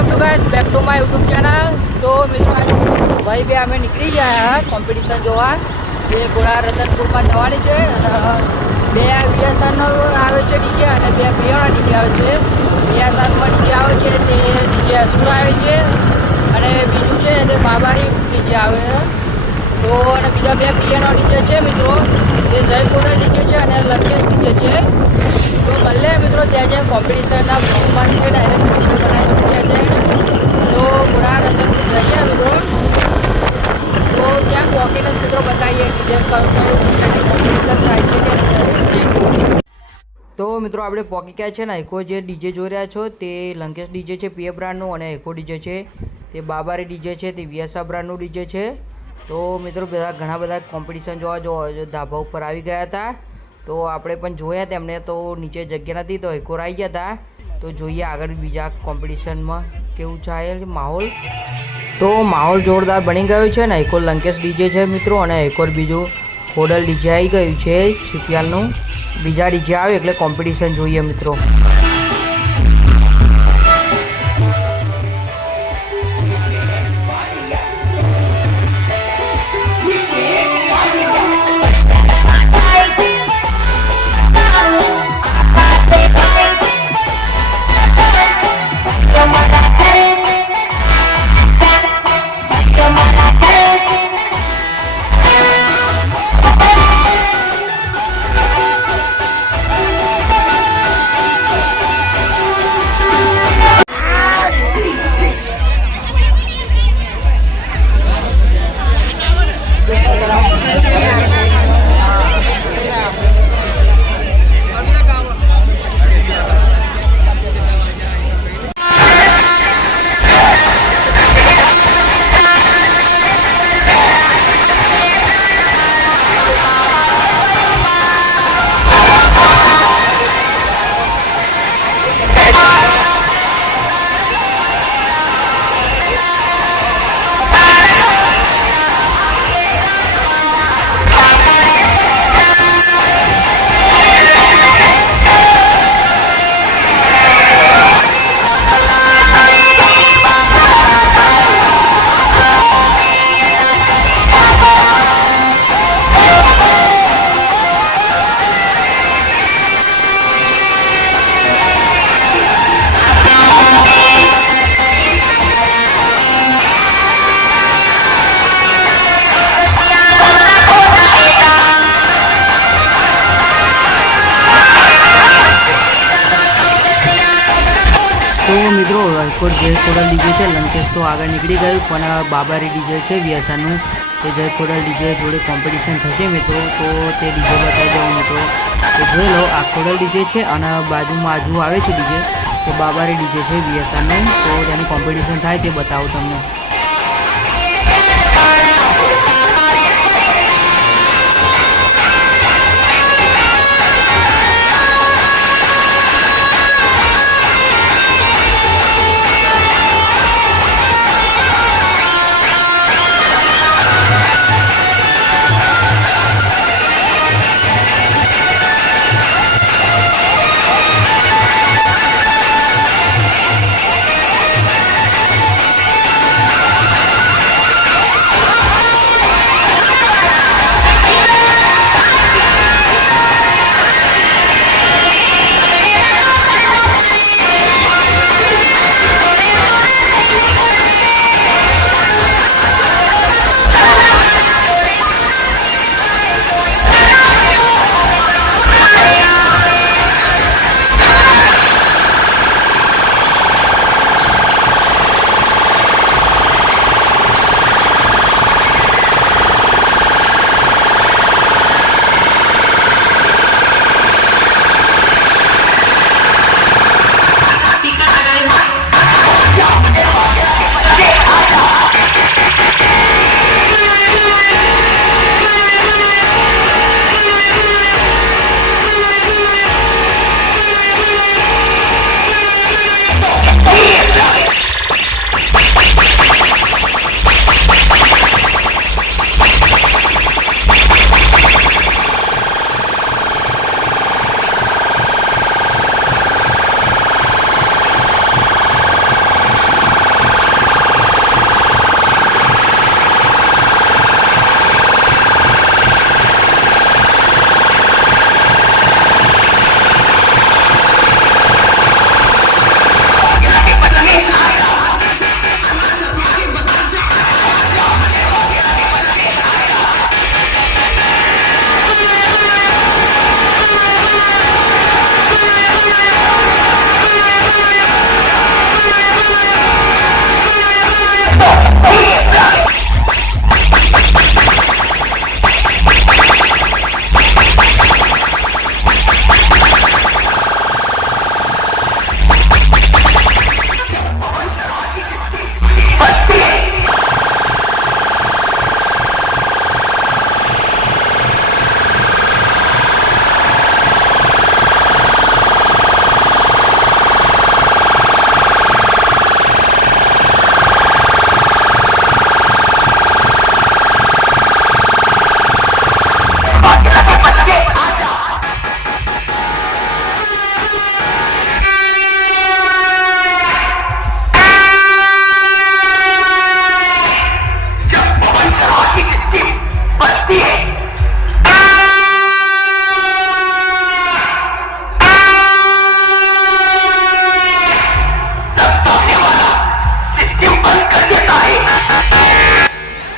Welcome to guys back to my YouTube channel. તો મિત્રો આજ ભાઈ બે અમે નીકળી ગયા કોમ્પિટિશન જોવા, જે ઘોડા રતનપુરમાં જવાની છે। બે VSR આવે છે ડીજે અને બે પ્રિયાના ડીજે આવે છે। VSRમાં ડીજે આવે છે તે ડીજે અસુર આવે છે અને બીજું છે તે બાબારી ડીજે આવે છે। તો અને બીજા બે પ્રિયાના ડીજે છે મિત્રો, તે જય કોડલ ડીજે છે અને લંકેશ ડીજે છે। તો ભલે મિત્રો ત્યાં જે કોમ્પિટિશનના બ્લોગમાં છે ડાયરેક્ટ વિડીયો બનાવીશું ત્યાં જઈને। તો ઘોડા રતનપુર જઈએ મિત્રો, તો ત્યાં પહોંચીને મિત્રો બતાવીએ કે જે કયું કોમ્પિટિશન થાય છે તે। તો મિત્રો આપણે પહોંચી ગયા છે ને એકો જે ડીજે જોઈ રહ્યા છો તે લંકેશ ડીજે છે પીએ બ્રાન્ડનું, અને એકો ડીજે છે તે બાબારી ડીજે છે તે VSR બ્રાન્ડનું ડીજે છે। તો મિત્રો ઘણા બધા કોમ્પિટિશન જોવા ધાબા ઉપર આવી ગયા હતા। તો આપણે પણ જોયા તેમને, તો નીચે જગ્યા નથી તો એકોર આવી ગયા હતા। તો જોઈએ આગળ બીજા કોમ્પિટિશનમાં કેવું ચાલે માહોલ। તો માહોલ જોરદાર બની ગયો છે ને એકોર લંકેશ ડીજે છે મિત્રો, અને એકોર બીજું ખોડલ ડીજે આવી ગયું છે CPLનું। બીજા ડીજે આવે એટલે કોમ્પિટિશન જોઈએ મિત્રો। તો મિત્રો એકોર જય ખોડલ ડીજે છે લંકેશ તો આગળ નીકળી ગયું, પણ બાબારી ડીજે છે VSRનું તે જય ખોડલ ડીજે જોડે કોમ્પિટિશન થશે મિત્રો। તો તે ડીજે બતાવી દઉં મિત્રો, તો જોઈ લો આ ખોડલ ડીજે છે અને બાજુમાં આજુ આવે છે ડીજે તો બાબારી ડીજે છે VSRનું। તો તેની કોમ્પિટિશન થાય તે બતાવું તમને।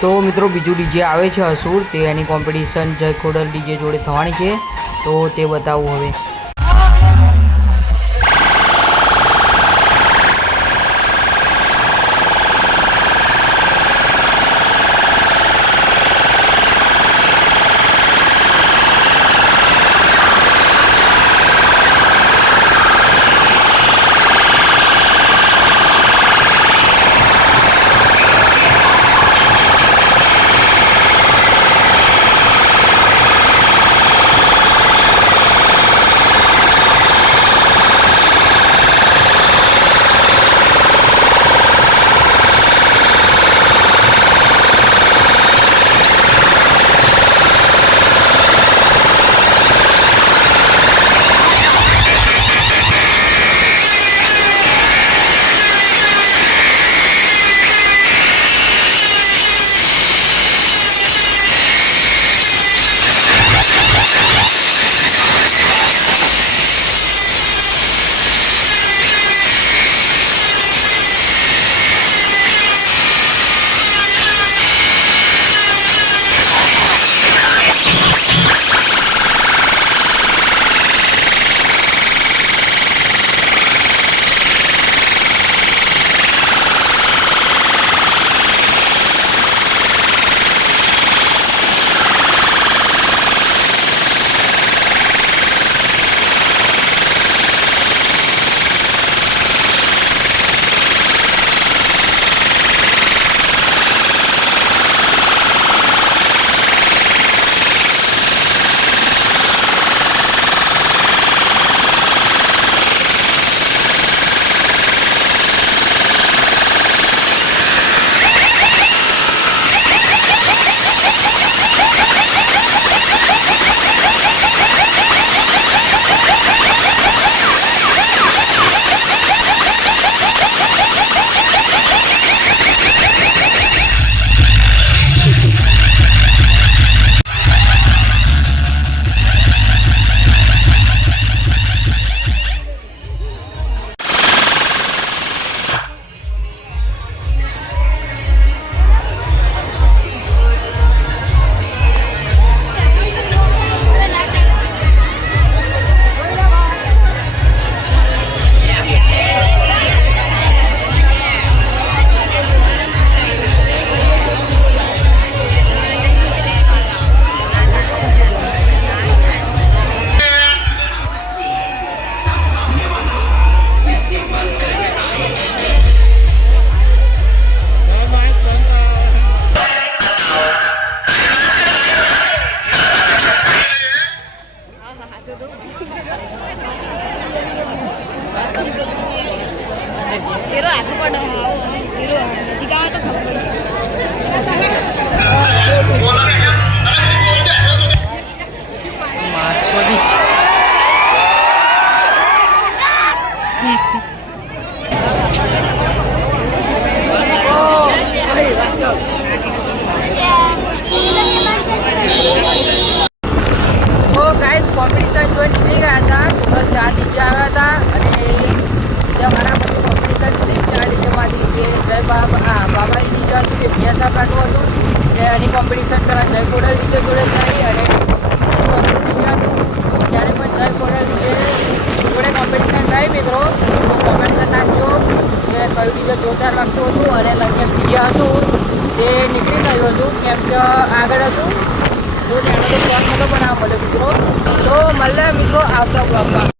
તો મિત્રો બીજું ડીજે આવે છે અસુર, તે એની કોમ્પિટિશન જય ખોડલ ડીજે જોડે થવાની છે, તો તે બતાવું હવે. પેલો આગળ પડે પેલો નજીક આવે તો ખબર પડે. તો ગાઈસ કોમ્પિટિશન જોઈને નીકળી ગયા હતા. 4 ડીજે આવ્યા હતા અને જે મારા બધી કોમ્પિટિશન હતી 4 ડીજેમાંથી જે જય બાબાની ડીજે હતું તે ભીયાસા પાટું હતું, જે એની કોમ્પિટિશન પહેલાં જય ખોડલ ડીજે જોડે થઈ અને ડીજે હતું ત્યારે પણ જય ખોડલ ડીજે જોડે કોમ્પિટિશન થઈ. મિત્રો તો કોમેન્ટ કરી નાખજો કે કયું ડીજે જોરદાર વાગતું હતું અને લગેસ્ટ ડીજે હતું તે નીકળી ગયું હતું કેમ કે આગળ હતું તો તેનો તો શોર્ટ નહોતો બનાવવા મળ્યો મિત્રો. તો મળે મિત્રો આવતા બ્લોગમાં.